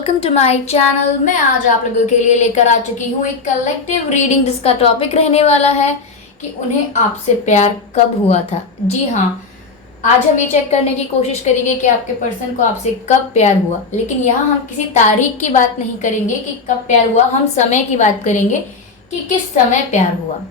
Welcome to my channel. मैं आज आप लोगों के लिए लेकर आ चुकी हूँ एक कलेक्टिव रीडिंग जिसका टॉपिक रहने वाला है कि उन्हें आपसे प्यार कब हुआ था। जी हाँ, आज हम ये चेक करने की कोशिश करेंगे कि आपके पर्सन को आपसे कब प्यार हुआ। लेकिन यहाँ हम किसी तारीख की बात नहीं करेंगे कि कब प्यार हुआ, हम समय की बात करेंगे कि किस समय प्यार हुआ।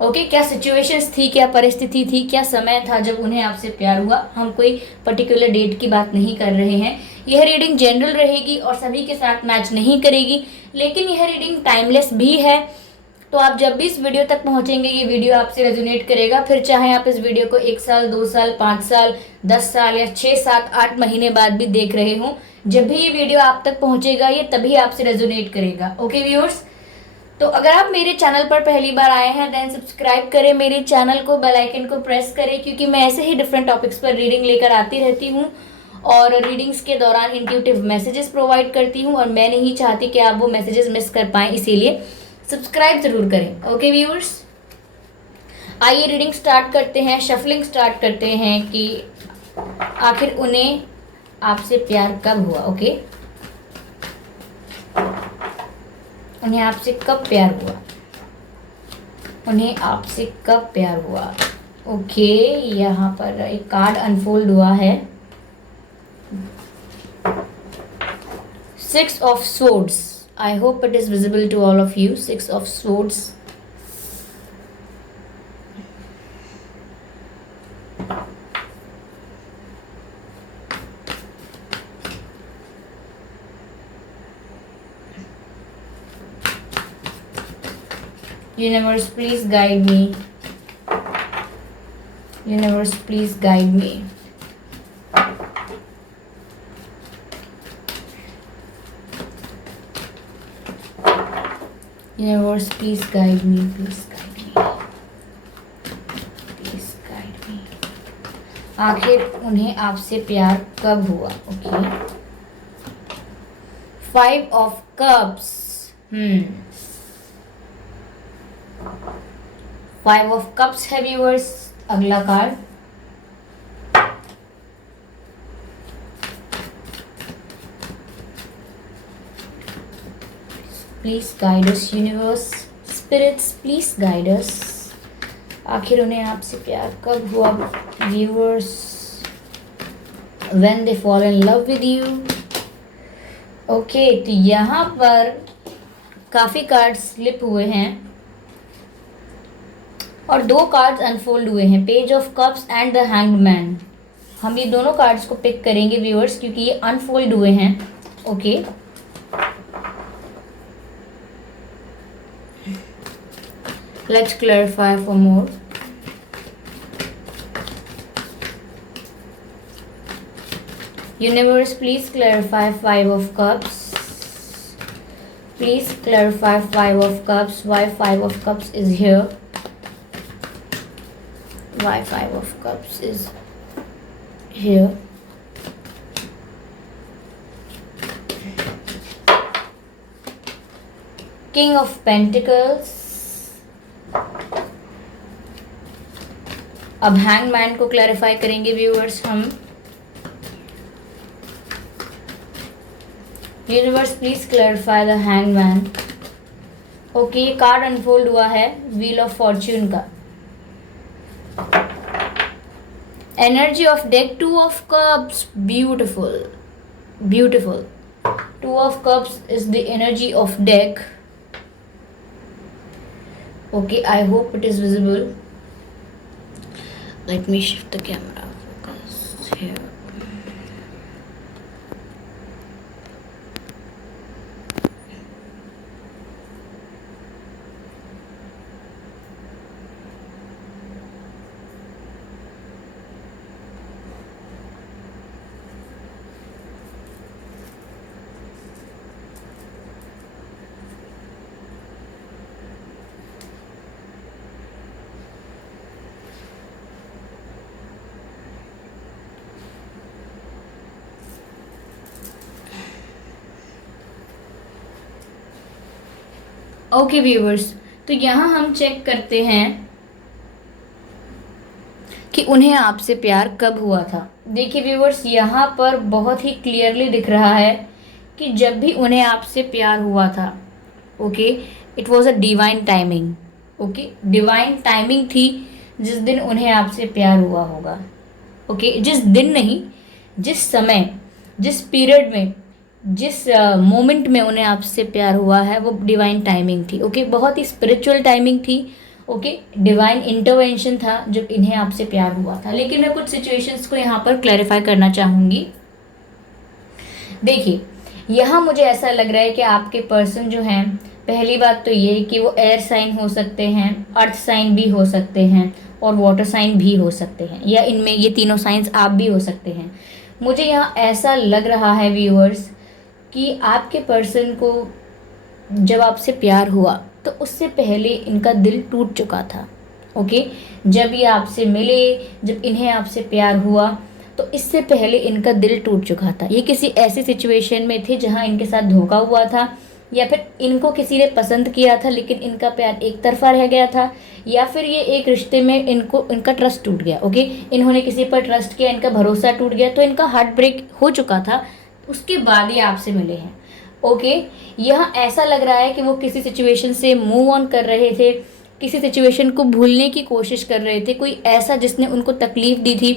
ओके, क्या सिचुएशंस थी, क्या परिस्थिति थी, क्या समय था जब उन्हें आपसे प्यार हुआ। हम कोई पर्टिकुलर डेट की बात नहीं कर रहे हैं। यह रीडिंग जनरल रहेगी और सभी के साथ मैच नहीं करेगी, लेकिन यह रीडिंग टाइमलेस भी है। तो आप जब भी इस वीडियो तक पहुंचेंगे ये वीडियो आपसे रेजोनेट करेगा, फिर चाहे आप इस वीडियो को 1 साल, 2 साल, 5 साल, 10 साल या 6, 7, 8 महीने बाद भी देख रहे हो, जब भी ये वीडियो आप तक पहुंचेगा ये तभी आपसे रेजोनेट करेगा। ओके व्यूअर्स, तो अगर आप मेरे चैनल पर पहली बार आए हैं देन सब्सक्राइब करें मेरे चैनल को, बेल आइकन को प्रेस करें, क्योंकि मैं ऐसे ही डिफरेंट टॉपिक्स पर रीडिंग लेकर आती रहती हूँ और रीडिंग्स के दौरान इंट्यूटिव मैसेजेस प्रोवाइड करती हूँ और मैं नहीं चाहती कि आप वो मैसेजेस मिस कर पाएँ, इसीलिए सब्सक्राइब जरूर करें। ओके व्यूअर्स, आइए रीडिंग स्टार्ट करते हैं, शफलिंग स्टार्ट करते हैं कि आखिर उन्हें आपसे प्यार कब हुआ। ओके, उन्हें आपसे कब प्यार हुआ, उन्हें आपसे कब प्यार हुआ। ओके, यहाँ पर एक कार्ड अनफोल्ड हुआ है, 6 of swords. I hope it is visible to all of you. 6 of swords, Universe, please guide me. Universe, please guide me. Universe, please guide me. Please guide me. Please guide me. आखिर उन्हें आपसे प्यार कब हुआ। Okay, 5 of cups. 5 of cups है viewers अगला card. Please guide us universe, spirits please guide us. आखिर उन्हें आपसे प्यार कब हुआ viewers, when they fall in love with you. Okay, तो यहाँ पर काफी कार्ड स्लिप हुए हैं और 2 कार्ड्स अनफोल्ड हुए हैं, page of cups and the hanged man. हम ये दोनों कार्ड्स को पिक करेंगे व्यूअर्स क्योंकि ये अनफोल्ड हुए हैं। Okay, let's clarify for more. Universe please clarify 5 of cups. Please clarify 5 of cups, why 5 of cups is here, why 5 of cups is here. King of Pentacles। अब hangman को clarify करेंगे viewers हम। Universe please clarify the hangman. Okay, ये card unfold हुआ है wheel of Fortune का। Energy of deck, 2 of cups, beautiful, beautiful. 2 of cups is the energy of deck. Okay, I hope it is visible. Let me shift the camera focus here. Okay viewers, तो यहाँ हम check करते हैं कि उन्हें आपसे प्यार कब हुआ था। देखिए व्यूअर्स, यहाँ पर बहुत ही क्लियरली दिख रहा है कि जब भी उन्हें आपसे प्यार हुआ था, okay, it was a divine timing. Okay, divine timing थी जिस दिन उन्हें आपसे प्यार हुआ होगा। ओके, जिस दिन नहीं, जिस समय, जिस पीरियड में, जिस मोमेंट में उन्हें आपसे प्यार हुआ है, वो डिवाइन टाइमिंग थी। ओके, बहुत ही स्पिरिचुअल टाइमिंग थी। ओके, डिवाइन इंटरवेंशन था जब इन्हें आपसे प्यार हुआ था। लेकिन मैं कुछ सिचुएशंस को यहाँ पर क्लैरिफाई करना चाहूँगी। देखिए, यहाँ मुझे ऐसा लग रहा है कि आपके पर्सन जो हैं, पहली बात तो ये कि वो एयर साइन हो सकते हैं, अर्थ साइन भी हो सकते हैं, और वाटर साइन भी हो सकते हैं, या इनमें ये तीनों साइंस आप भी हो सकते हैं। मुझे यहाँ ऐसा लग रहा है व्यूअर्स कि आपके पर्सन को जब आपसे प्यार हुआ तो उससे पहले इनका दिल टूट चुका था। ओके, जब ये आपसे मिले, जब इन्हें आपसे प्यार हुआ, तो इससे पहले इनका दिल टूट चुका था। ये किसी ऐसी सिचुएशन में थे जहाँ इनके साथ धोखा हुआ था, या फिर इनको किसी ने पसंद किया था लेकिन इनका प्यार एक तरफा रह गया था, या फिर ये एक रिश्ते में इनका ट्रस्ट टूट गया। ओके, इन्होंने किसी पर ट्रस्ट किया, इनका भरोसा टूट गया, तो इनका हार्ट ब्रेक हो चुका था, उसके बाद ये आपसे मिले हैं। ओके, यह ऐसा लग रहा है कि वो किसी सिचुएशन से मूव ऑन कर रहे थे, किसी सिचुएशन को भूलने की कोशिश कर रहे थे, कोई ऐसा जिसने उनको तकलीफ दी थी,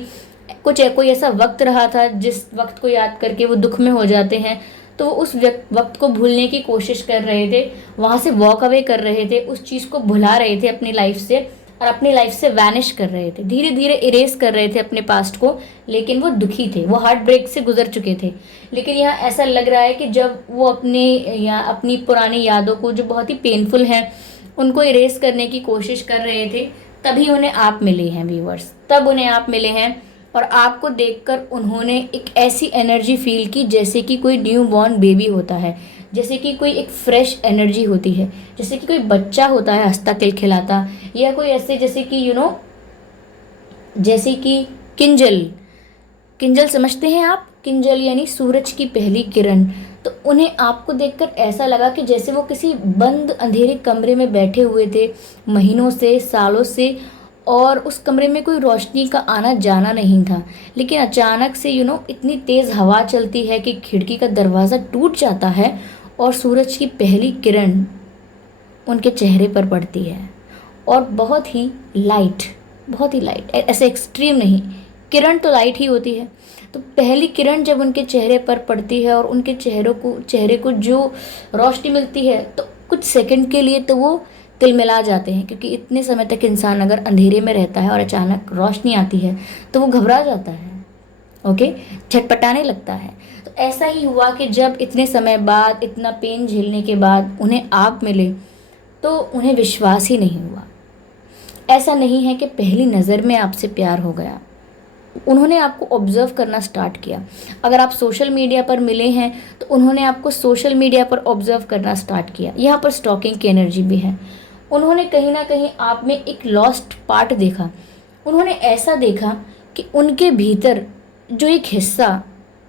कोई ऐसा वक्त रहा था जिस वक्त को याद करके वो दुख में हो जाते हैं, तो वो उस वक्त को भूलने की कोशिश कर रहे थे, वहाँ से वॉक अवे कर रहे थे, उस चीज़ को भुला रहे थे अपनी लाइफ से, और अपनी लाइफ से वैनिश कर रहे थे, धीरे धीरे इरेज कर रहे थे अपने पास्ट को। लेकिन वो दुखी थे, वो हार्ट ब्रेक से गुजर चुके थे। लेकिन यहाँ ऐसा लग रहा है कि जब वो अपनी पुरानी यादों को, जो बहुत ही पेनफुल हैं, उनको इरेज करने की कोशिश कर रहे थे, तभी उन्हें आप मिले हैं व्यूअर्स, तब उन्हें आप मिले हैं। और आपको देखकर उन्होंने एक ऐसी एनर्जी फील की जैसे कि कोई न्यू बॉर्न बेबी होता है, जैसे कि कोई एक फ्रेश एनर्जी होती है, जैसे कि कोई बच्चा होता है हंसता खिलखिलाता, या कोई ऐसे जैसे कि जैसे कि किंजल। किंजल समझते हैं आप? किंजल यानी सूरज की पहली किरण। तो उन्हें आपको देखकर ऐसा लगा कि जैसे वो किसी बंद अंधेरे कमरे में बैठे हुए थे महीनों से, सालों से, और उस कमरे में कोई रोशनी का आना जाना नहीं था। लेकिन अचानक से इतनी तेज़ हवा चलती है कि खिड़की का दरवाज़ा टूट जाता है और सूरज की पहली किरण उनके चेहरे पर पड़ती है, और बहुत ही लाइट, बहुत ही लाइट, ऐसे एक्सट्रीम नहीं, किरण तो लाइट ही होती है। तो पहली किरण जब उनके चेहरे पर पड़ती है और उनके चेहरे को जो रोशनी मिलती है, तो कुछ सेकंड के लिए तो वो तिलमिला जाते हैं, क्योंकि इतने समय तक इंसान अगर अंधेरे में रहता है और अचानक रोशनी आती है तो वो घबरा जाता है। ओके, छटपटाने लगता है। तो ऐसा ही हुआ कि जब इतने समय बाद, इतना पेन झेलने के बाद उन्हें आप मिले, तो उन्हें विश्वास ही नहीं हुआ। ऐसा नहीं है कि पहली नज़र में आपसे प्यार हो गया, उन्होंने आपको ऑब्जर्व करना स्टार्ट किया। अगर आप सोशल मीडिया पर मिले हैं तो उन्होंने आपको सोशल मीडिया पर ऑब्जर्व करना स्टार्ट किया। यहाँ पर स्टॉकिंग की एनर्जी भी है। उन्होंने कहीं ना कहीं आप में एक लॉस्ट पार्ट देखा। उन्होंने ऐसा देखा कि उनके भीतर जो एक हिस्सा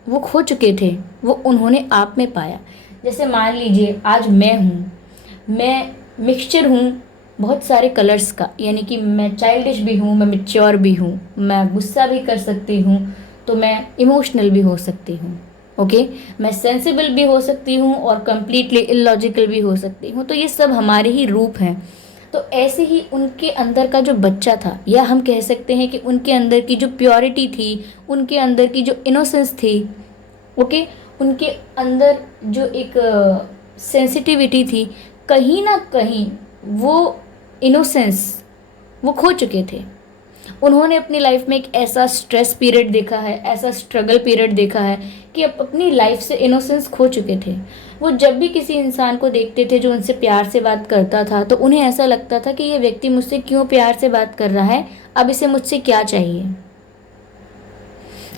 वो खो चुके थे, वो उन्होंने आप में पाया। जैसे मान लीजिए आज मैं मिक्सचर हूँ बहुत सारे कलर्स का, यानी कि मैं चाइल्डिश भी हूँ, मैं मैच्योर भी हूँ, मैं गुस्सा भी कर सकती हूँ, तो मैं इमोशनल भी हो सकती हूँ। ओके, मैं सेंसिबल भी हो सकती हूँ और कम्प्लीटली इलॉजिकल भी हो सकती हूँ। तो ये सब हमारे ही रूप हैं। तो ऐसे ही उनके अंदर का जो बच्चा था, या हम कह सकते हैं कि उनके अंदर की जो प्योरिटी थी, उनके अंदर की जो इनोसेंस थी, ओके, उनके अंदर जो एक सेंसिटिविटी थी, कहीं ना कहीं वो इनोसेंस वो खो चुके थे। उन्होंने अपनी लाइफ में एक ऐसा स्ट्रेस पीरियड देखा है, ऐसा स्ट्रगल पीरियड देखा है कि अब अपनी लाइफ से इनोसेंस खो चुके थे। वो जब भी किसी इंसान को देखते थे जो उनसे प्यार से बात करता था, तो उन्हें ऐसा लगता था कि ये व्यक्ति मुझसे क्यों प्यार से बात कर रहा है, अब इसे मुझसे क्या चाहिए।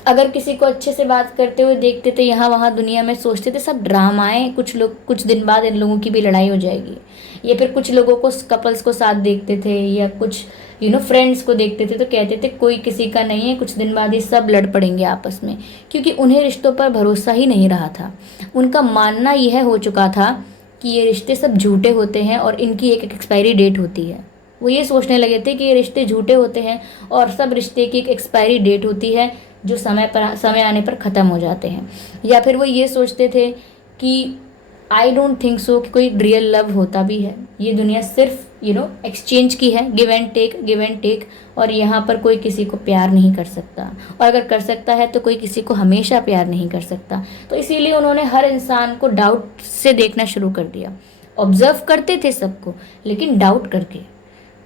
अगर किसी को अच्छे से बात करते हुए देखते थे यहाँ वहाँ दुनिया में, सोचते थे सब ड्रामाएं, कुछ दिन बाद इन लोगों की भी लड़ाई हो जाएगी। या फिर कुछ लोगों को, कपल्स को साथ देखते थे, या कुछ फ्रेंड्स को देखते थे, तो कहते थे कोई किसी का नहीं है, कुछ दिन बाद ये सब लड़ पड़ेंगे आपस में, क्योंकि उन्हें रिश्तों पर भरोसा ही नहीं रहा था। उनका मानना यह हो चुका था कि ये रिश्ते सब झूठे होते हैं और इनकी एक एक्सपायरी डेट होती है। वो ये सोचने लगे थे कि ये रिश्ते झूठे होते हैं और सब रिश्ते की एक एक्सपायरी डेट होती है जो समय आने पर ख़त्म हो जाते हैं। या फिर वो ये सोचते थे कि आई डोंट थिंक सो कि कोई रियल लव होता भी है। ये दुनिया सिर्फ एक्सचेंज की है, give and take, give and take. और यहाँ पर कोई किसी को प्यार नहीं कर सकता, और अगर कर सकता है तो कोई किसी को हमेशा प्यार नहीं कर सकता। तो इसीलिए उन्होंने हर इंसान को डाउट से देखना शुरू कर दिया। ऑब्जर्व करते थे सबको, लेकिन डाउट करके।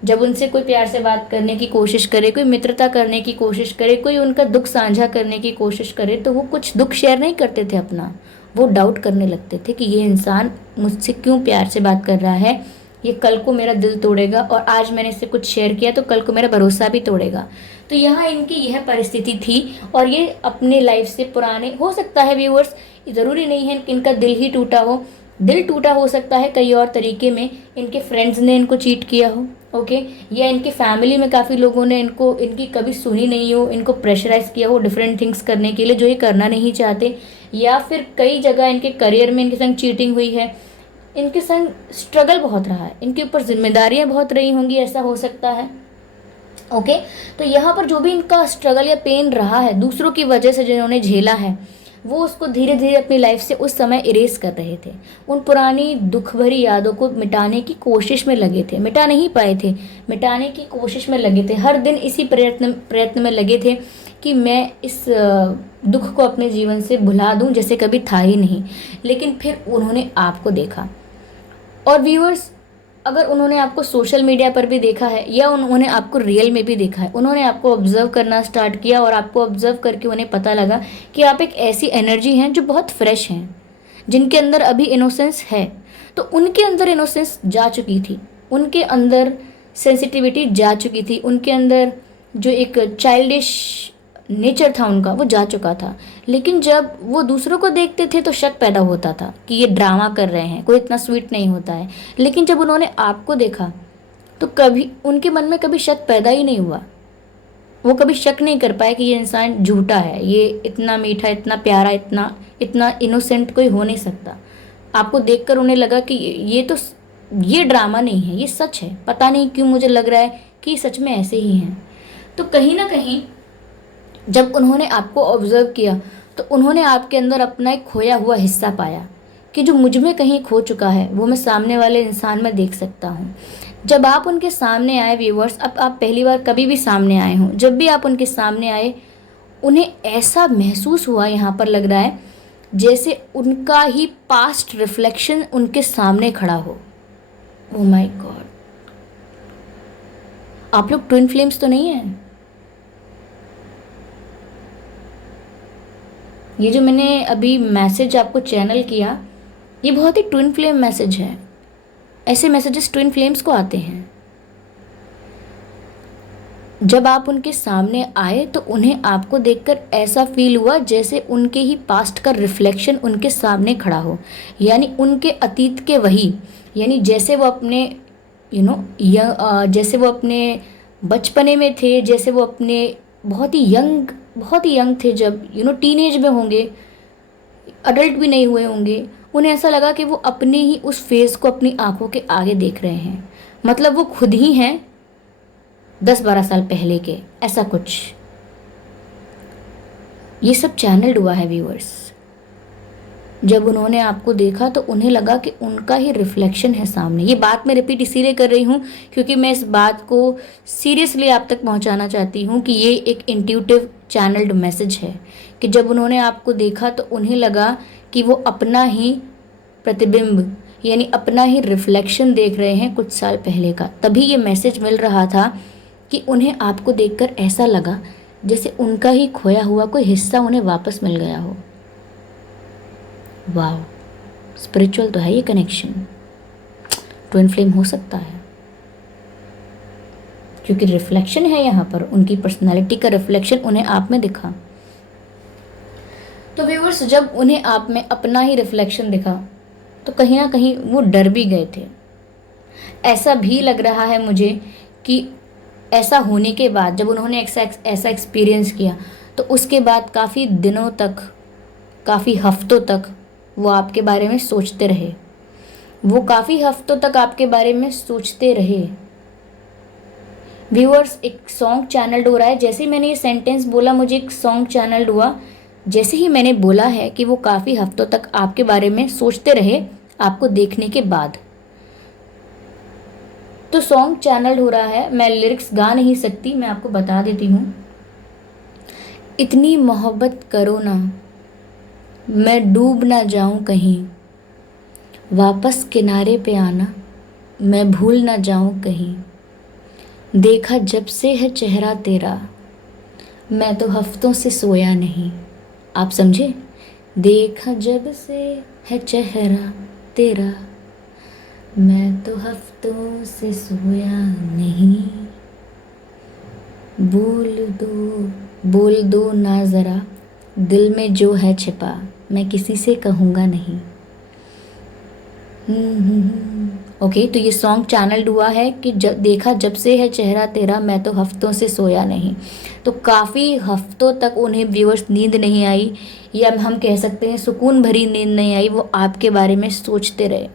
जब उनसे कोई प्यार से बात करने की कोशिश करे, कोई मित्रता करने की कोशिश करे, कोई उनका दुख साझा करने की कोशिश करे, तो वो कुछ दुख शेयर नहीं करते थे अपना। वो डाउट करने लगते थे कि ये इंसान मुझसे क्यों प्यार से बात कर रहा है, ये कल को मेरा दिल तोड़ेगा, और आज मैंने इससे कुछ शेयर किया तो कल को मेरा भरोसा भी तोड़ेगा। तो यहाँ इनकी यह परिस्थिति थी, और ये अपने लाइफ से पुराने, हो सकता है व्यूअर्स, ज़रूरी नहीं है कि इनका दिल ही टूटा हो। दिल टूटा हो सकता है कई और तरीके में, इनके फ्रेंड्स ने इनको चीट किया हो, ओके, या इनके फैमिली में काफ़ी लोगों ने इनकी कभी सुनी नहीं हो, इनको प्रेशराइज किया हो डिफरेंट थिंग्स करने के लिए जो ये करना नहीं चाहते, या फिर कई जगह इनके करियर में इनके संग चीटिंग हुई है, इनके संग स्ट्रगल बहुत रहा है, इनके ऊपर जिम्मेदारियां बहुत रही होंगी, ऐसा हो सकता है। ओके, तो यहाँ पर जो भी इनका स्ट्रगल या पेन रहा है दूसरों की वजह से जिन्होंने झेला है, वो उसको धीरे धीरे अपनी लाइफ से उस समय इरेज कर रहे थे। उन पुरानी दुख भरी यादों को मिटाने की कोशिश में लगे थे, मिटा नहीं पाए थे, मिटाने की कोशिश में लगे थे। हर दिन इसी प्रयत्न में लगे थे कि मैं इस दुख को अपने जीवन से भुला दूं जैसे कभी था ही नहीं। लेकिन फिर उन्होंने आपको देखा, और व्यूअर्स, अगर उन्होंने आपको सोशल मीडिया पर भी देखा है या उन्होंने आपको रियल में भी देखा है, उन्होंने आपको ऑब्जर्व करना स्टार्ट किया, और आपको ऑब्जर्व करके उन्हें पता लगा कि आप एक ऐसी एनर्जी हैं जो बहुत फ्रेश हैं, जिनके अंदर अभी इनोसेंस है। तो उनके अंदर इनोसेंस जा चुकी थी, उनके अंदर सेंसिटिविटी जा चुकी थी, उनके अंदर जो एक चाइल्डिश नेचर था उनका, वो जा चुका था। लेकिन जब वो दूसरों को देखते थे तो शक पैदा होता था कि ये ड्रामा कर रहे हैं, कोई इतना स्वीट नहीं होता है। लेकिन जब उन्होंने आपको देखा तो कभी उनके मन में कभी शक पैदा ही नहीं हुआ। वो कभी शक नहीं कर पाए कि ये इंसान झूठा है, ये इतना मीठा, इतना प्यारा, इतना इतना इनोसेंट कोई हो नहीं सकता। आपको देखकर उन्हें लगा कि ये ड्रामा नहीं है, ये सच है। पता नहीं क्यों मुझे लग रहा है कि सच में ऐसे ही हैं। तो कहीं ना कहीं जब उन्होंने आपको ऑब्जर्व किया तो उन्होंने आपके अंदर अपना एक खोया हुआ हिस्सा पाया कि जो मुझ में कहीं खो चुका है वो मैं सामने वाले इंसान में देख सकता हूँ। जब आप उनके सामने आए व्यूअर्स, अब आप पहली बार कभी भी सामने आए हों, जब भी आप उनके सामने आए, उन्हें ऐसा महसूस हुआ, यहाँ पर लग रहा है जैसे उनका ही पास्ट रिफ्लेक्शन उनके सामने खड़ा हो। ओह माय गॉड, आप लोग ट्विन फ्लेम्स तो नहीं हैं? ये जो मैंने अभी मैसेज आपको चैनल किया, ये बहुत ही ट्विन फ्लेम मैसेज है। ऐसे मैसेजेस ट्विन फ्लेम्स को आते हैं। जब आप उनके सामने आए तो उन्हें आपको देखकर ऐसा फील हुआ जैसे उनके ही पास्ट का रिफ्लेक्शन उनके सामने खड़ा हो, यानी उनके अतीत के वही, यानी जैसे वो अपने जैसे वो अपने बचपने में थे, जैसे वो अपने बहुत ही यंग थे, जब टीनेज में होंगे, अडल्ट भी नहीं हुए होंगे, उन्हें ऐसा लगा कि वो अपने ही उस फेज़ को अपनी आंखों के आगे देख रहे हैं। मतलब वो खुद ही हैं 10-12 साल पहले के, ऐसा कुछ। ये सब चैनल्ड हुआ है व्यूअर्स। जब उन्होंने आपको देखा तो उन्हें लगा कि उनका ही रिफ्लेक्शन है सामने। ये बात मैं रिपीट इसीलिए कर रही हूँ क्योंकि मैं इस बात को सीरियसली आप तक पहुँचाना चाहती हूँ कि ये एक इंट्यूटिव चैनल्ड मैसेज है कि जब उन्होंने आपको देखा तो उन्हें लगा कि वो अपना ही प्रतिबिंब, यानी अपना ही रिफ्लेक्शन देख रहे हैं कुछ साल पहले का। तभी ये मैसेज मिल रहा था कि उन्हें आपको देखकर ऐसा लगा जैसे उनका ही खोया हुआ कोई हिस्सा उन्हें वापस मिल गया हो। वाह, स्पिरिचुअल तो है ये कनेक्शन। ट्विन फ्लेम हो सकता है क्योंकि रिफ्लेक्शन है यहाँ पर, उनकी पर्सनालिटी का रिफ्लेक्शन उन्हें आप में दिखा। तो व्यूअर्स, जब उन्हें आप में अपना ही रिफ्लेक्शन दिखा तो कहीं ना कहीं वो डर भी गए थे। ऐसा भी लग रहा है मुझे कि ऐसा होने के बाद, जब उन्होंने ऐसा एक्सपीरियंस किया तो उसके बाद काफ़ी दिनों तक, काफ़ी हफ्तों तक वो आपके बारे में सोचते रहे। वो काफ़ी हफ्तों तक आपके बारे में सोचते रहे। व्यूअर्स, एक सॉन्ग चैनल्ड हो रहा है। जैसे ही मैंने ये सेंटेंस बोला मुझे एक सॉन्ग चैनल्ड हुआ जैसे ही मैंने बोला है कि वो काफ़ी हफ्तों तक आपके बारे में सोचते रहे आपको देखने के बाद। तो सॉन्ग चैनल हो रहा है, मैं लिरिक्स गा नहीं सकती, मैं आपको बता देती हूँ। इतनी मोहब्बत करो ना, मैं डूब ना जाऊं कहीं, वापस किनारे पे आना, मैं भूल ना जाऊं कहीं। देखा जब से है चेहरा तेरा, मैं तो हफ्तों से सोया नहीं। आप समझे? देखा जब से है चेहरा तेरा, मैं तो हफ्तों से सोया नहीं। बोल दो ना ज़रा, दिल में जो है छिपा, मैं किसी से कहूँगा नहीं। ओके, तो ये सॉन्ग चैनल्ड हुआ है कि देखा जब से है चेहरा तेरा, मैं तो हफ्तों से सोया नहीं। तो काफ़ी हफ्तों तक उन्हें व्यूअर्स नींद नहीं आई, या हम कह सकते हैं सुकून भरी नींद नहीं आई। वो आपके बारे में सोचते रहे,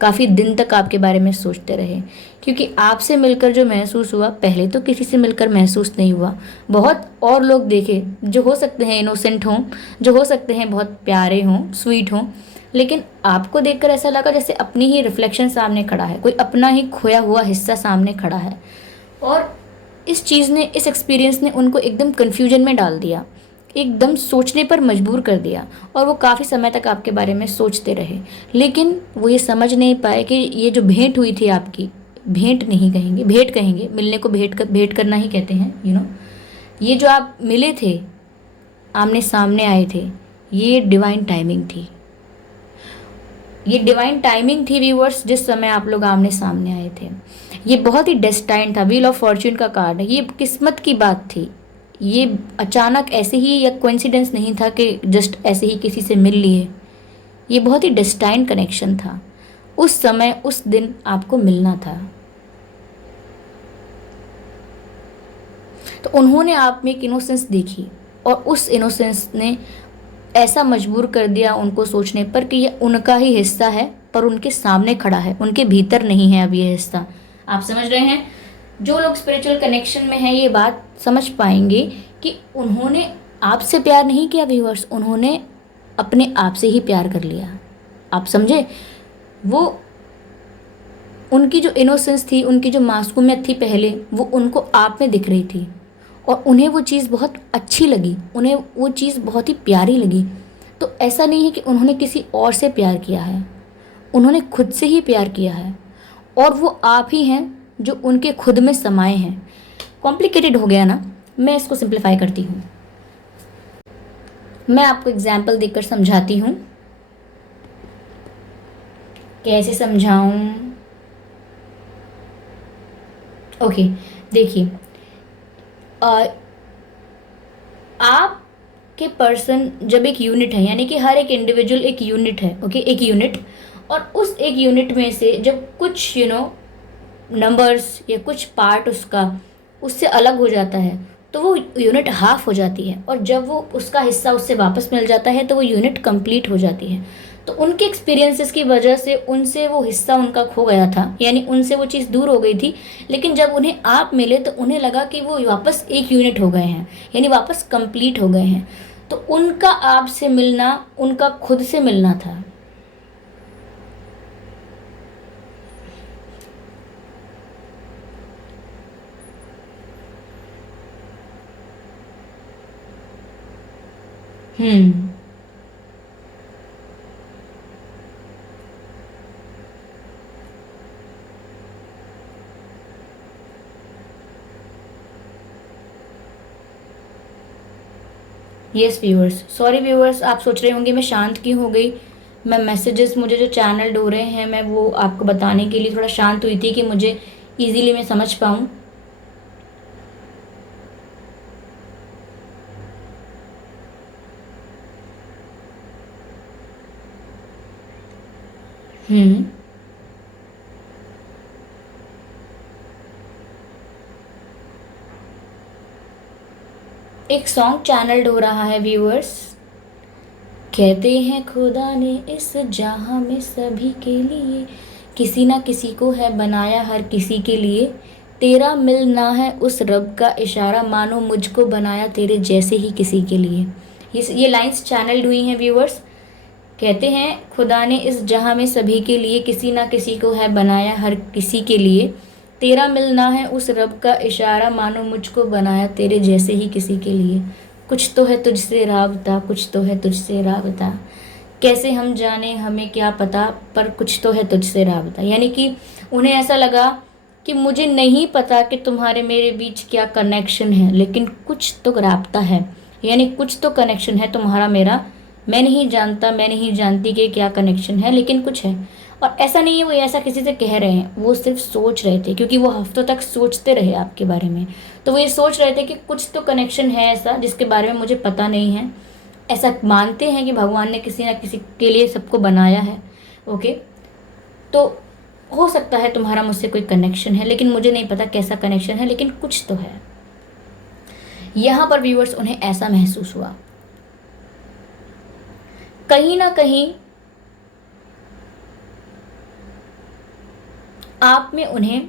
काफ़ी दिन तक आपके बारे में सोचते रहे, क्योंकि आपसे मिलकर जो महसूस हुआ, पहले तो किसी से मिलकर महसूस नहीं हुआ। बहुत और लोग देखे जो हो सकते हैं इनोसेंट हों, जो हो सकते हैं बहुत प्यारे हों, स्वीट हों, लेकिन आपको देखकर ऐसा लगा जैसे अपनी ही रिफ्लेक्शन सामने खड़ा है, कोई अपना ही खोया हुआ हिस्सा सामने खड़ा है। और इस चीज़ ने, इस एक्सपीरियंस ने उनको एकदम कन्फ्यूजन में डाल दिया, एकदम सोचने पर मजबूर कर दिया, और वो काफ़ी समय तक आपके बारे में सोचते रहे। लेकिन वो ये समझ नहीं पाए कि ये जो भेंट हुई थी आपकी, भेंट नहीं कहेंगे, भेंट कहेंगे, मिलने को भेंट करना ही कहते हैं, ये जो आप मिले थे, आमने सामने आए थे, ये डिवाइन टाइमिंग थी। ये डिवाइन टाइमिंग थी व्यूअर्स, जिस समय आप लोग आमने सामने आए थे। ये बहुत ही डेस्टाइन था, व्हील ऑफ फॉर्च्यून का कार्ड है, ये किस्मत की बात थी। ये अचानक ऐसे ही या कोइंसिडेंस नहीं था कि जस्ट ऐसे ही किसी से मिल लिए। ये बहुत ही डेस्टाइन कनेक्शन था। उस समय, उस दिन आपको मिलना था। तो उन्होंने आप में एक इनोसेंस देखी, और उस इनोसेंस ने ऐसा मजबूर कर दिया उनको सोचने पर कि ये उनका ही हिस्सा है, पर उनके सामने खड़ा है, उनके भीतर नहीं है अब ये हिस्सा। आप समझ रहे हैं? जो लोग स्पिरिचुअल कनेक्शन में हैं ये बात समझ पाएंगे कि उन्होंने आपसे प्यार नहीं किया व्यूअर्स, उन्होंने अपने आप से ही प्यार कर लिया। आप समझे? वो उनकी जो इनोसेंस थी, उनकी जो मासूमियत थी पहले, वो उनको आप में दिख रही थी, और उन्हें वो चीज़ बहुत अच्छी लगी, उन्हें वो चीज़ बहुत ही प्यारी लगी। तो ऐसा नहीं है कि उन्होंने किसी और से प्यार किया है, उन्होंने खुद से ही प्यार किया है, और वो आप ही हैं जो उनके खुद में समाये हैं। कॉम्प्लिकेटेड हो गया ना, मैं इसको सिंप्लीफाई करती हूँ। मैं आपको एग्जाम्पल देकर समझाती हूँ। कैसे समझाऊँ? ओके, देखिए, आपके पर्सन जब एक यूनिट है, यानी कि हर एक इंडिविजुअल एक यूनिट है, ओके, एक यूनिट, और उस एक यूनिट में से जब कुछ नंबर्स या कुछ पार्ट उससे अलग हो जाता है, तो वो यूनिट हाफ हो जाती है, और जब वो उसका हिस्सा उससे वापस मिल जाता है तो वो यूनिट कंप्लीट हो जाती है। तो उनके एक्सपीरियंसेस की वजह से उनसे वो हिस्सा उनका खो गया था, यानी उनसे वो चीज़ दूर हो गई थी, लेकिन जब उन्हें आप मिले तो उन्हें लगा कि वो वापस एक यूनिट हो गए हैं, यानी वापस कंप्लीट हो गए हैं। तो उनका आपसे मिलना उनका खुद से मिलना था। यस व्यूअर्स, सॉरी व्यूअर्स, आप सोच रहे होंगे मैं शांत क्यों हो गई। मैं मैसेजेस मुझे जो चैनल हो रहे हैं, मैं वो आपको बताने के लिए थोड़ा शांत हुई थी कि मुझे इजीली मैं समझ पाऊँ। एक सॉन्ग चैनल्ड हो रहा है व्यूअर्स। कहते हैं खुदा ने इस जहां में सभी के लिए किसी ना किसी को है बनाया, हर किसी के लिए तेरा मिलना है उस रब का इशारा, मानो मुझको बनाया तेरे जैसे ही किसी के लिए। ये लाइंस चैनल्ड हुई हैं व्यूअर्स। कहते हैं खुदा ने इस जहां में सभी के लिए किसी ना किसी को है बनाया, हर किसी के लिए तेरा मिलना है उस रब का इशारा, मानो मुझको बनाया तेरे जैसे ही किसी के लिए। कुछ तो है तुझसे राबता, कुछ तो है तुझसे राबता, कैसे हम जाने हमें क्या पता, पर कुछ तो है तुझसे राबता। यानी कि उन्हें ऐसा लगा कि मुझे नहीं पता कि तुम्हारे मेरे बीच क्या कनेक्शन है, लेकिन कुछ तो राबता है, यानी कुछ तो कनेक्शन है तुम्हारा मेरा। मैं नहीं जानता, मैं नहीं जानती कि क्या कनेक्शन है, लेकिन कुछ है। और ऐसा नहीं है वो ऐसा किसी से कह रहे हैं, वो सिर्फ सोच रहे थे, क्योंकि वो हफ्तों तक सोचते रहे आपके बारे में। तो वो ये सोच रहे थे कि कुछ तो कनेक्शन है ऐसा जिसके बारे में मुझे पता नहीं है। ऐसा मानते हैं कि भगवान ने किसी ना किसी के लिए सबको बनाया है। ओके, तो हो सकता है तुम्हारा मुझसे कोई कनेक्शन है, लेकिन मुझे नहीं पता कैसा कनेक्शन है, लेकिन कुछ तो है। यहाँ पर व्यूअर्स उन्हें ऐसा महसूस हुआ कहीं ना कहीं आप में उन्हें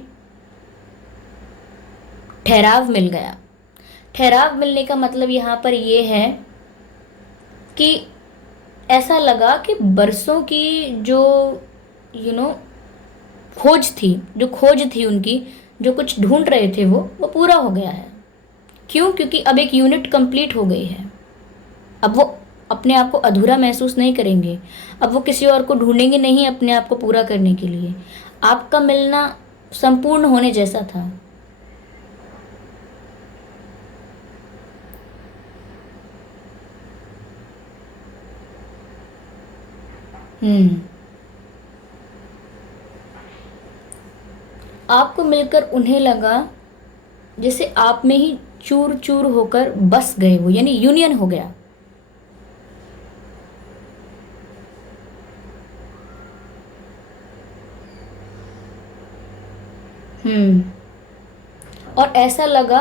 ठहराव मिल गया। ठहराव मिलने का मतलब यहाँ पर ये है कि ऐसा लगा कि बरसों की जो खोज थी, जो खोज थी उनकी, जो कुछ ढूंढ रहे थे वो पूरा हो गया है। क्यों? क्योंकि अब एक यूनिट कंप्लीट हो गई है। अब वो अपने आप को अधूरा महसूस नहीं करेंगे। अब वो किसी और को ढूंढेंगे नहीं अपने आप को पूरा करने के लिए। आपका मिलना संपूर्ण होने जैसा था। आपको मिलकर उन्हें लगा जैसे आप में ही चूर चूर होकर बस गए वो, यानी यूनियन हो गया। और ऐसा लगा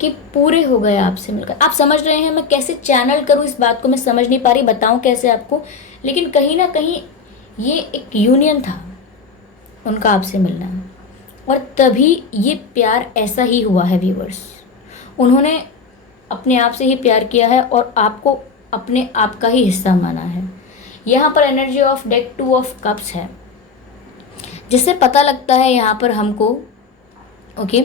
कि पूरे हो गए आपसे मिलकर। आप समझ रहे हैं मैं कैसे चैनल करूं इस बात को, मैं समझ नहीं पा रही, बताऊं कैसे आपको, लेकिन कहीं ना कहीं ये एक यूनियन था उनका आपसे मिलना, और तभी ये प्यार ऐसा ही हुआ है व्यूअर्स। उन्होंने अपने आप से ही प्यार किया है और आपको अपने आप का ही हिस्सा माना है। यहाँ पर energy of deck 2 of cups है, जिससे पता लगता है यहाँ पर हमको, ओके,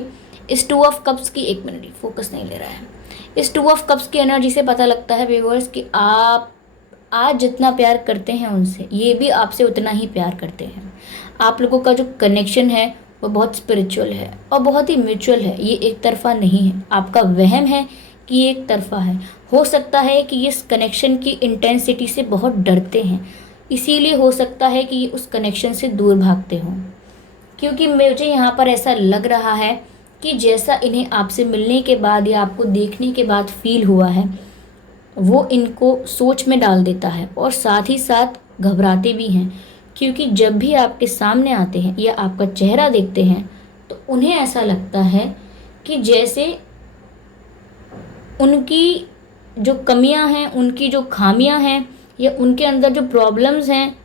इस 2 ऑफ कप्स की, एक मिनट फोकस नहीं ले रहा है, इस 2 ऑफ कप्स की एनर्जी से पता लगता है व्यूअर्स कि आप आज जितना प्यार करते हैं उनसे, ये भी आपसे उतना ही प्यार करते हैं। आप लोगों का जो कनेक्शन है वो बहुत स्पिरिचुअल है और बहुत ही म्यूचुअल है। ये एक तरफा नहीं है। आपका वहम है कि ये एक तरफा है। हो सकता है कि इस कनेक्शन की इंटेंसिटी से बहुत डरते हैं, इसीलिए हो सकता है कि ये उस कनेक्शन से दूर भागते हों। क्योंकि मुझे यहाँ पर ऐसा लग रहा है कि जैसा इन्हें आपसे मिलने के बाद या आपको देखने के बाद फील हुआ है, वो इनको सोच में डाल देता है और साथ ही साथ घबराते भी हैं। क्योंकि जब भी आपके सामने आते हैं या आपका चेहरा देखते हैं तो उन्हें ऐसा लगता है कि जैसे उनकी जो कमियां हैं, उनकी जो खामियां हैं या उनके अंदर जो प्रॉब्लम्स हैं,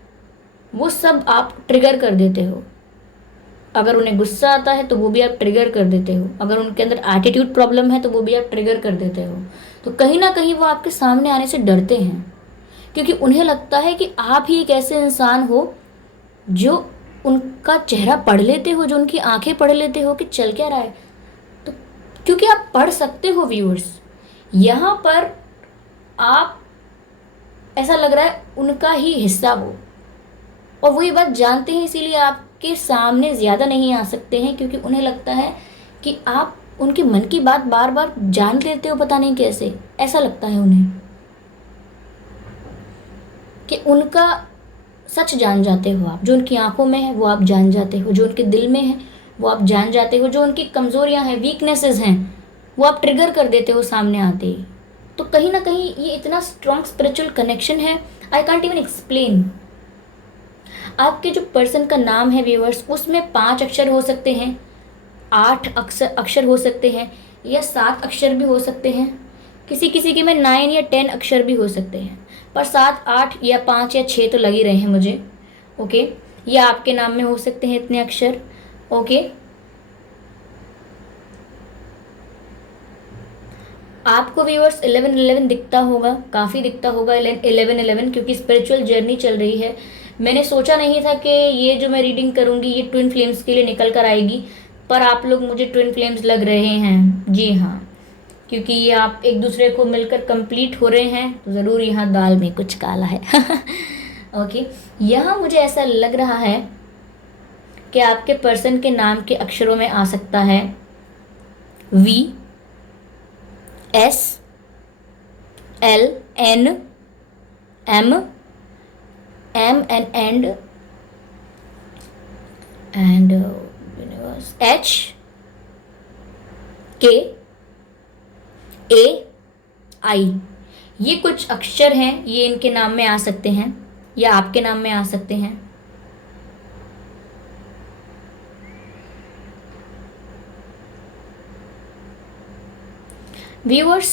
वो सब आप ट्रिगर कर देते हो। अगर उन्हें गुस्सा आता है तो वो भी आप ट्रिगर कर देते हो। अगर उनके अंदर एटीट्यूड प्रॉब्लम है तो वो भी आप ट्रिगर कर देते हो। तो कहीं ना कहीं वो आपके सामने आने से डरते हैं, क्योंकि उन्हें लगता है कि आप ही एक ऐसे इंसान हो जो उनका चेहरा पढ़ लेते हो, जो उनकी आंखें पढ़ लेते हो कि चल क्या रहा है। तो क्योंकि आप पढ़ सकते हो व्यूअर्स, यहाँ पर आप, ऐसा लग रहा है उनका ही हिस्सा हो, और वो ये बात जानते हैं, इसीलिए आपके सामने ज़्यादा नहीं आ सकते हैं, क्योंकि उन्हें लगता है कि आप उनके मन की बात बार बार जान लेते हो, पता नहीं कैसे। ऐसा लगता है उन्हें कि उनका सच जान जाते हो आप, जो उनकी आंखों में है वो आप जान जाते हो, जो उनके दिल में है वो आप जान जाते हो, जो उनकी कमज़ोरियां हैं, वीकनेसेस हैं, वो आप ट्रिगर कर देते हो सामने आते ही। तो कहीं ना कहीं ये इतना स्ट्रॉन्ग स्पिरिचुअल कनेक्शन है, आई कांट इवन एक्सप्लेन। आपके जो पर्सन का नाम है व्यूअर्स, उसमें 5 अक्षर हो सकते हैं, 8 अक्षर हो सकते हैं, या 7 अक्षर भी हो सकते हैं। किसी किसी के में 9 या 10 अक्षर भी हो सकते हैं, पर 7, 8 या 5 या 6 तो लग ही रहे हैं मुझे। ओके, या आपके नाम में हो सकते हैं इतने अक्षर। ओके, आपको व्यूअर्स 11-11 दिखता होगा, काफ़ी दिखता होगा 11-11, क्योंकि स्पिरिचुअल जर्नी चल रही है। मैंने सोचा नहीं था कि ये जो मैं रीडिंग करूँगी ये ट्विन फ्लेम्स के लिए निकल कर आएगी, पर आप लोग मुझे ट्विन फ्लेम्स लग रहे हैं। जी हाँ, क्योंकि ये आप एक दूसरे को मिलकर कंप्लीट हो रहे हैं, तो ज़रूर यहाँ दाल में कुछ काला है। ओके, यहाँ मुझे ऐसा लग रहा है कि आपके पर्सन के नाम के अक्षरों में आ सकता है V, S, L, N, M, and universe, H, K, A, I। ये कुछ अक्षर हैं, ये इनके नाम में आ सकते हैं या आपके नाम में आ सकते हैं। व्यूअर्स,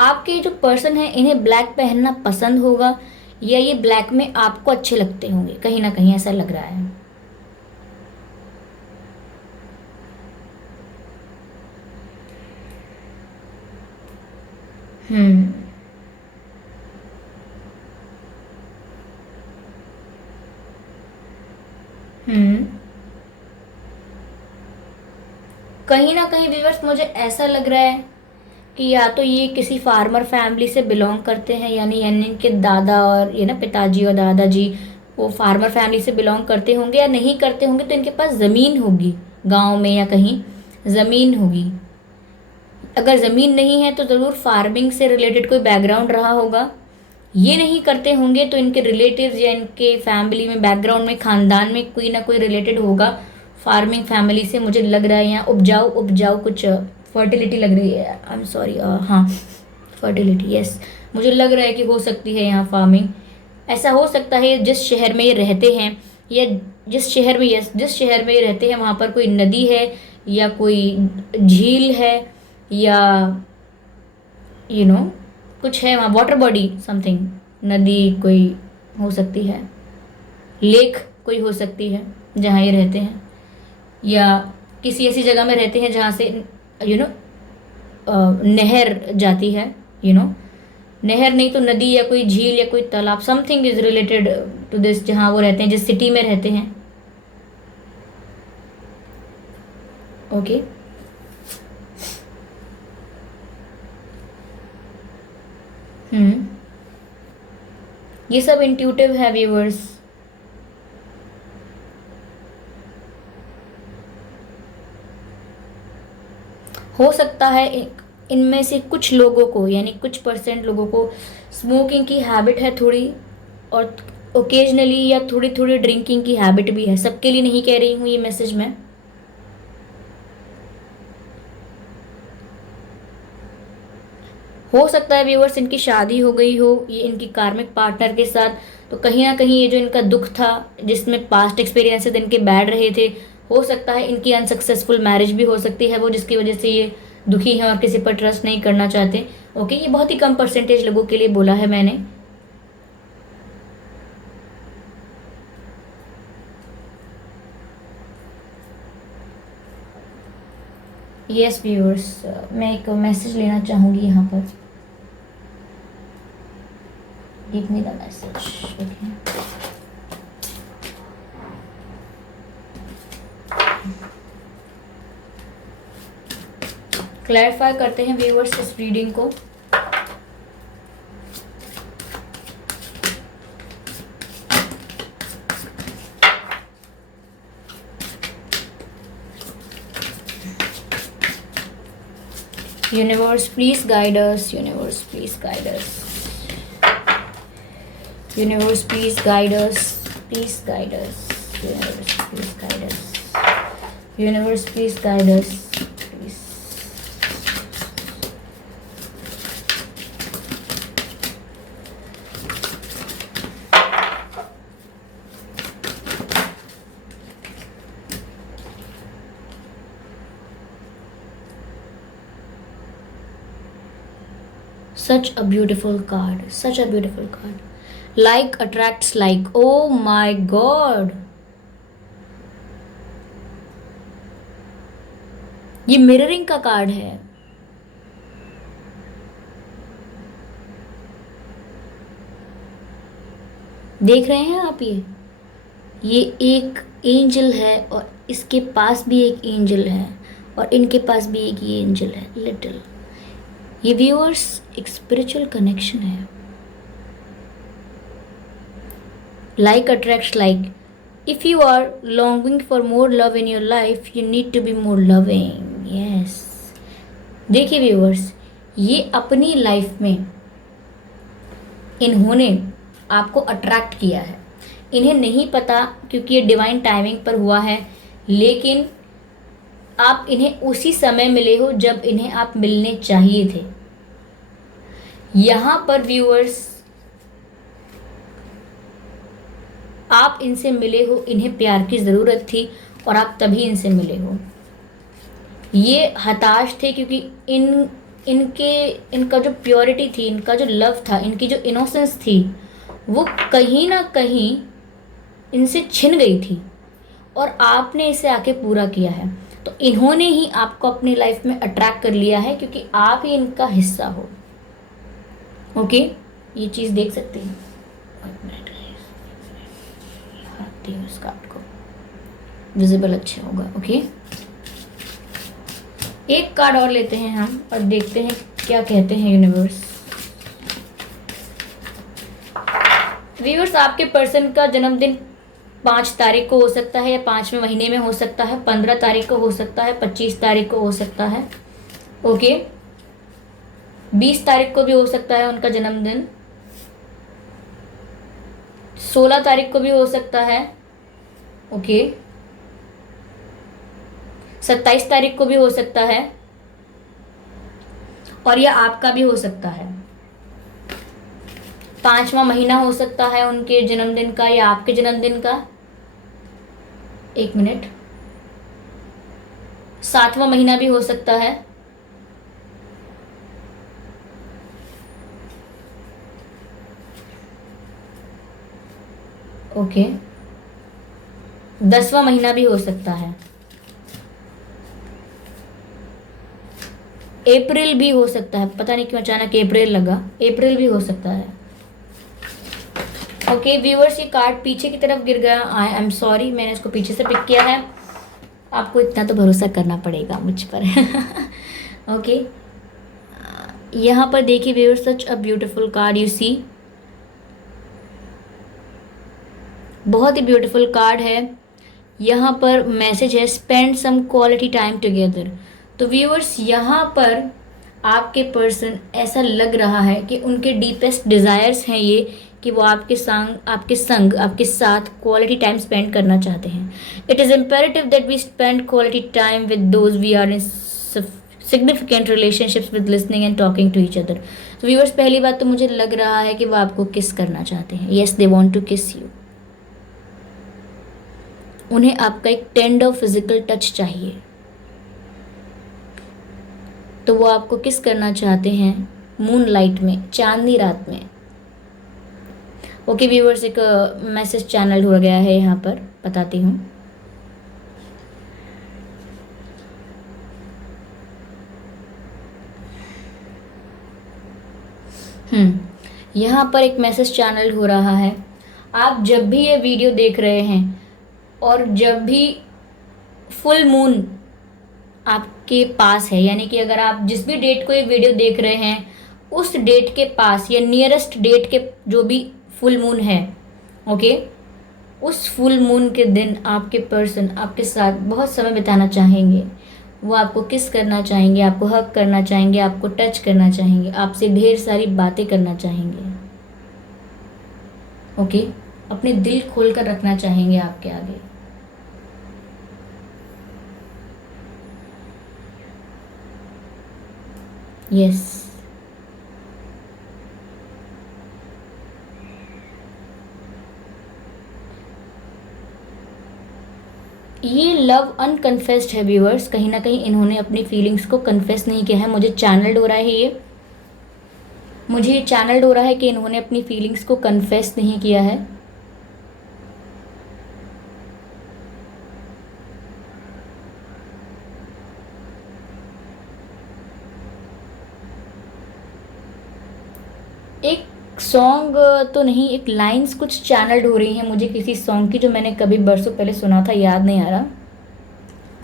आपके जो पर्सन है इन्हें ब्लैक पहनना पसंद होगा या ये ब्लैक में आपको अच्छे लगते होंगे, कहीं ना कहीं ऐसा लग रहा है। हम्म हम्म कहीं ना कहीं व्यूअर्स मुझे ऐसा लग रहा है कि या तो ये किसी फार्मर फैमिली से बिलोंग करते हैं, यानी इनके दादा और ये ना पिताजी और दादाजी वो फार्मर फैमिली से बिलोंग करते होंगे, या नहीं करते होंगे तो इनके पास ज़मीन होगी, गांव में या कहीं ज़मीन होगी। अगर ज़मीन नहीं है तो ज़रूर फार्मिंग से रिलेटेड कोई बैकग्राउंड रहा होगा। ये नहीं करते होंगे तो इनके रिलेटिव्स या इनके फैमिली में बैकग्राउंड में ख़ानदान में कोई ना कोई रिलेटेड होगा फार्मिंग फैमिली से। मुझे लग रहा है यहाँ उपजाऊ उपजाऊ कुछ फर्टिलिटी लग रही है, आई एम सॉरी, हाँ फर्टिलिटी, यस, मुझे लग रहा है कि हो सकती है यहाँ फार्मिंग। ऐसा हो सकता है जिस शहर में ये रहते हैं या जिस शहर में ये रहते हैं वहाँ पर कोई नदी है या कोई झील है या कुछ है वहाँ, वाटर बॉडी समथिंग, नदी कोई हो सकती है, लेक कोई हो सकती है जहाँ ये रहते हैं, या किसी ऐसी जगह में रहते हैं जहाँ से नहर जाती है, नहर नहीं तो नदी या कोई झील या कोई तालाब, something is related to this, जहाँ वो रहते हैं, जिस सिटी में रहते हैं। ओके, ये सब इंट्यूटिव है व्यूअर्स। हो सकता है इनमें से कुछ लोगों को, यानी कुछ % लोगों को स्मोकिंग की हैबिट है थोड़ी, और ओकेजनली या थोड़ी थोड़ी ड्रिंकिंग की हैबिट भी है। सबके लिए नहीं कह रही हूँ ये मैसेज मैं। हो सकता है व्यूअर्स इनकी शादी हो गई हो ये इनकी कार्मिक पार्टनर के साथ, तो कहीं ना कहीं ये जो इनका दुख था जिसमें पास्ट एक्सपीरियंसेस इनके बैड रहे थे, हो सकता है इनकी अनसक्सेसफुल मैरिज भी हो सकती है वो, जिसकी वजह से ये दुखी हैं और किसी पर ट्रस्ट नहीं करना चाहते। ओके, ये बहुत ही कम % लोगों के लिए बोला है मैंने। यस व्यूअर्स, मैं एक मैसेज लेना चाहूँगी यहाँ पर। Give me the message. Okay, clarify करते हैं व्यूअर्स इस रीडिंग को। Universe please guide us, universe please guide us, universe please guide us, please guide us, universe please guide us, universe please guide us, please. Such a beautiful card, such a beautiful card. Like attracts like. Oh my god. ये mirroring का card है। देख रहे हैं आप ये एक angel है और इसके पास भी एक एंजल है और इनके पास भी एक ये एंजल है लिटिल। ये व्यूअर्स एक स्पिरिचुअल कनेक्शन है। Like attracts like. If you are longing for more love in your life, you need to be more loving. Yes. देखिए व्यूअर्स, ये अपनी लाइफ में इन्होंने आपको अट्रैक्ट किया है। इन्हें नहीं पता क्योंकि ये डिवाइन टाइमिंग पर हुआ है, लेकिन आप इन्हें उसी समय मिले हो जब इन्हें आप मिलने चाहिए थे। यहाँ पर व्यूअर्स आप इनसे मिले हो, इन्हें प्यार की ज़रूरत थी और आप तभी इनसे मिले हो। ये हताश थे क्योंकि इनका जो प्योरिटी थी, इनका जो लव था, इनकी जो इनोसेंस थी, वो कहीं ना कहीं इनसे छिन गई थी और आपने इसे आके पूरा किया है। तो इन्होंने ही आपको अपनी लाइफ में अट्रैक्ट कर लिया है क्योंकि आप ही इनका हिस्सा हो। ओके, ये चीज़ देख सकते हैं। इस कार्ड को विजिबल अच्छा होगा। ओके, एक कार्ड और लेते हैं हम और देखते हैं क्या कहते हैं यूनिवर्स। व्यूअर्स, आपके पर्सन का जन्मदिन 5 तारीख को हो सकता है या 5वें महीने में हो सकता है, 15 तारीख को हो सकता है, 25 तारीख को हो सकता है। ओके, 20 तारीख को भी हो सकता है उनका जन्मदिन, 16 तारीख को भी हो सकता है। ओके, 27 तारीख को भी हो सकता है और यह आपका भी हो सकता है। 5वां महीना हो सकता है उनके जन्मदिन का या आपके जन्मदिन का। 1 मिनट, 7वां महीना भी हो सकता है। ओके, 10वां महीना भी हो सकता है। अप्रैल भी हो सकता है, पता नहीं क्यों अचानक अप्रैल लगा, अप्रैल भी हो सकता है। ओके व्यूअर्स, ये कार्ड पीछे की तरफ गिर गया। आई एम सॉरी, मैंने इसको पीछे से पिक किया है। आपको इतना तो भरोसा करना पड़ेगा मुझ पर। ओके, यहाँ पर देखिए viewers, such a beautiful card you see. बहुत ही ब्यूटीफुल कार्ड है। यहाँ पर मैसेज है, spend some quality time together. तो व्यूअर्स, यहाँ पर आपके पर्सन, ऐसा लग रहा है कि उनके डीपेस्ट डिज़ायर्स हैं ये कि वो आपके संग आपके साथ क्वालिटी टाइम स्पेंड करना चाहते हैं। It is imperative that we spend quality time with those we are in significant relationships with listening and talking to each other. तो व्यूअर्स, पहली बात तो मुझे लग रहा है कि वो आपको किस करना चाहते हैं। येस, दे वॉन्ट टू किस यू। उन्हें आपका एक टेंडर फिजिकल टच चाहिए, तो वो आपको किस करना चाहते हैं मून लाइट में, चांदनी रात में। ओके व्यूअर्स, एक मैसेज चैनल हो गया है, यहाँ पर बताती हूँ। यहाँ पर एक मैसेज चैनल हो रहा है। आप जब भी ये वीडियो देख रहे हैं और जब भी फुल मून आपके पास है, यानी कि अगर आप जिस भी डेट को ये वीडियो देख रहे हैं उस डेट के पास या नियरेस्ट डेट के जो भी फुल मून है, ओके, उस फुल मून के दिन आपके पर्सन आपके साथ बहुत समय बिताना चाहेंगे। वो आपको किस करना चाहेंगे, आपको हग करना चाहेंगे, आपको टच करना चाहेंगे, आपसे ढेर सारी बातें करना चाहेंगे। ओके, अपने दिल खोल कर रखना चाहेंगे आपके आगे। यस, ये लव अनकन्फेस्ड है व्यूअर्स। कहीं ना कहीं इन्होंने अपनी फीलिंग्स को कन्फेस नहीं किया है। मुझे चैनल्ड हो रहा है कि इन्होंने अपनी फीलिंग्स को कन्फेस नहीं किया है। एक सॉन्ग तो नहीं, एक लाइंस कुछ चैनल्ड हो रही हैं मुझे किसी सॉन्ग की, जो मैंने कभी बरसों पहले सुना था, याद नहीं आ रहा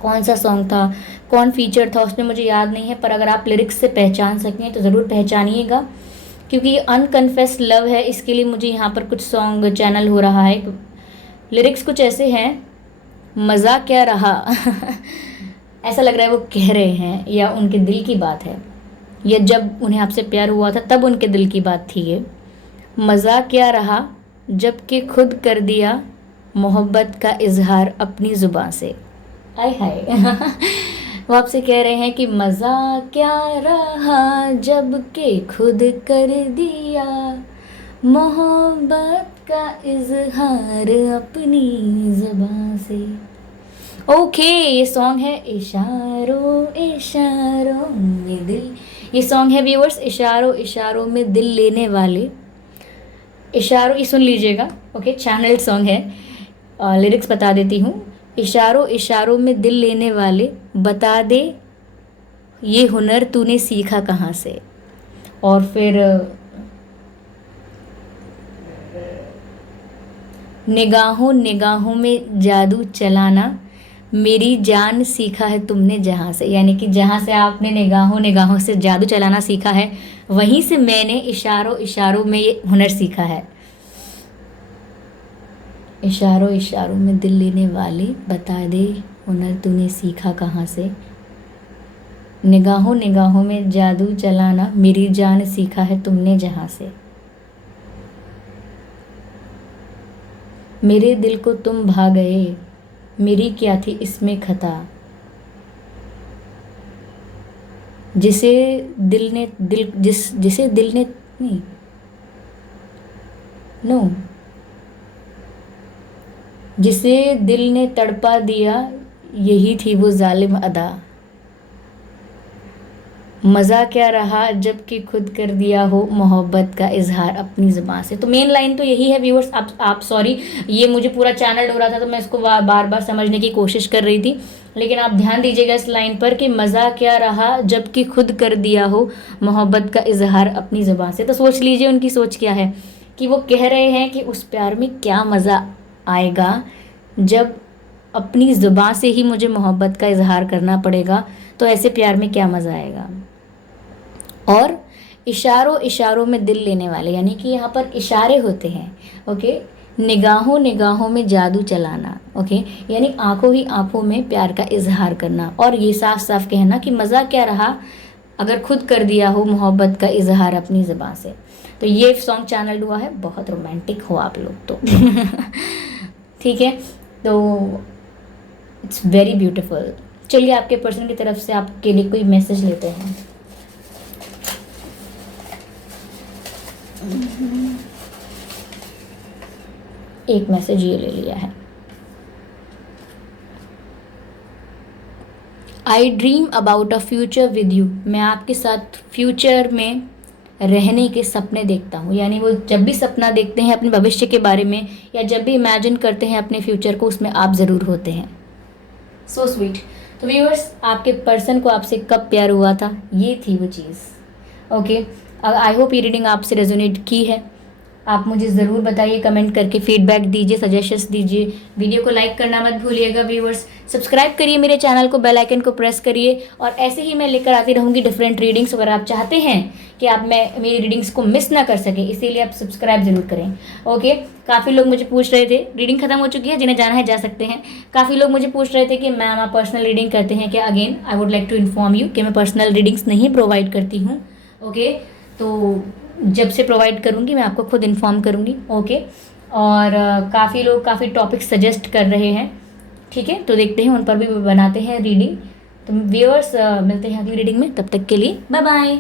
कौन सा सॉन्ग था, कौन फीचर था उसमें, मुझे याद नहीं है। पर अगर आप लिरिक्स से पहचान सकें तो ज़रूर पहचानिएगा, क्योंकि ये अनकन्फेस्ड लव है, इसके लिए मुझे यहाँ पर कुछ सॉन्ग चैनल हो रहा है। लिरिक्स कुछ ऐसे हैं, मज़ा क्या रहा ऐसा लग रहा है वो कह रहे हैं या उनके दिल की बात है, या जब उन्हें आपसे प्यार हुआ था तब उनके दिल की बात थी ये। मज़ा क्या रहा जब कि खुद कर दिया मोहब्बत का इजहार अपनी ज़ुबान से। आय हाय वो आपसे कह रहे हैं कि मज़ा क्या रहा जब के खुद कर दिया मोहब्बत का इजहार अपनी ज़ुबान से। ओके, ये सॉन्ग है इशारों इशारों में दिल, ये सॉन्ग है व्यूअर्स इशारों इशारों में दिल लेने वाले। इशारों, ये सुन लीजिएगा, ओके, चैनल सॉन्ग है। लिरिक्स बता देती हूँ। इशारों इशारों में दिल लेने वाले, बता दे ये हुनर तूने सीखा कहाँ से। और फिर निगाहों निगाहों में जादू चलाना, मेरी जान सीखा है तुमने जहाँ से। यानी कि जहाँ से आपने निगाहों निगाहों से जादू चलाना सीखा है, वहीं से मैंने इशारों इशारों में ये हुनर सीखा है। इशारों इशारों में दिल लेने वाले, बता दे हुनर तूने सीखा कहाँ से। निगाहों निगाहों में जादू चलाना, मेरी जान सीखा है तुमने जहाँ से। मेरे दिल को तुम भा गए, मेरी क्या थी इसमें खता। जिसे दिल ने जिसे दिल ने नहीं, नो, जिसे दिल ने तड़पा दिया, यही थी वो जालिम अदा। मज़ा क्या रहा जब कि खुद कर दिया हो मोहब्बत का इजहार अपनी ज़ुबान से। तो मेन लाइन तो यही है व्यूअर्स। आप सॉरी, ये मुझे पूरा चैनल हो रहा था तो मैं इसको बार बार समझने की कोशिश कर रही थी, लेकिन आप ध्यान दीजिएगा इस लाइन पर कि मज़ा क्या रहा जब कि खुद कर दिया हो मोहब्बत का इजहार अपनी ज़ुबान से। तो सोच लीजिए उनकी सोच क्या है, कि वो कह रहे हैं कि उस प्यार में क्या मज़ा आएगा जब अपनी ज़ुबान से ही मुझे मोहब्बत का इजहार करना पड़ेगा, तो ऐसे प्यार में क्या मज़ा आएगा। और इशारों इशारों में दिल लेने वाले, यानी कि यहाँ पर इशारे होते हैं, ओके। निगाहों निगाहों में जादू चलाना, ओके, यानी आंखों ही आंखों में प्यार का इजहार करना, और ये साफ साफ कहना कि मज़ा क्या रहा अगर खुद कर दिया हो मोहब्बत का इजहार अपनी ज़ुबान से। तो ये सॉन्ग चैनल हुआ है, बहुत रोमांटिक हो आप लोग तो ठीक है, तो इट्स वेरी ब्यूटीफुल। चलिए आपके पर्सन की तरफ से आपके लिए कोई मैसेज लेते हैं। एक मैसेज ये ले लिया है। आई dream about a future with you, मैं आपके साथ फ्यूचर में रहने के सपने देखता हूँ। यानी वो जब भी सपना देखते हैं अपने भविष्य के बारे में, या जब भी इमेजिन करते हैं अपने फ्यूचर को, उसमें आप ज़रूर होते हैं। So sweet. तो व्यूअर्स, आपके पर्सन को आपसे कब प्यार हुआ था, ये थी वो चीज़, ओके। आई होप ये रीडिंग आपसे रेजोनेट की है। आप मुझे ज़रूर बताइए, कमेंट करके फीडबैक दीजिए, सजेशंस दीजिए। वीडियो को लाइक करना मत भूलिएगा व्यूअर्स। सब्सक्राइब करिए मेरे चैनल को, बेल आइकन को प्रेस करिए, और ऐसे ही मैं लेकर आती रहूँगी डिफरेंट रीडिंग्स। अगर आप चाहते हैं कि आप मेरी रीडिंग्स को मिस ना कर सकें, इसीलिए आप सब्सक्राइब ज़रूर करें, ओके। काफ़ी लोग मुझे पूछ रहे थे, रीडिंग खत्म हो चुकी है, जिन्हें जाना है जा सकते हैं। काफ़ी लोग मुझे पूछ रहे थे कि मैम आप पर्सनल रीडिंग करते हैं क्या। Again I would like to inform you कि मैं पर्सनल रीडिंग्स नहीं प्रोवाइड करती हूँ, ओके। तो जब से प्रोवाइड करूँगी मैं आपको खुद इन्फॉर्म करूँगी, ओके। और काफ़ी लोग काफ़ी टॉपिक सजेस्ट कर रहे हैं, ठीक है, तो देखते हैं उन पर भी बनाते हैं रीडिंग। तो व्यूअर्स मिलते हैं अगली रीडिंग में, तब तक के लिए बाय बाय।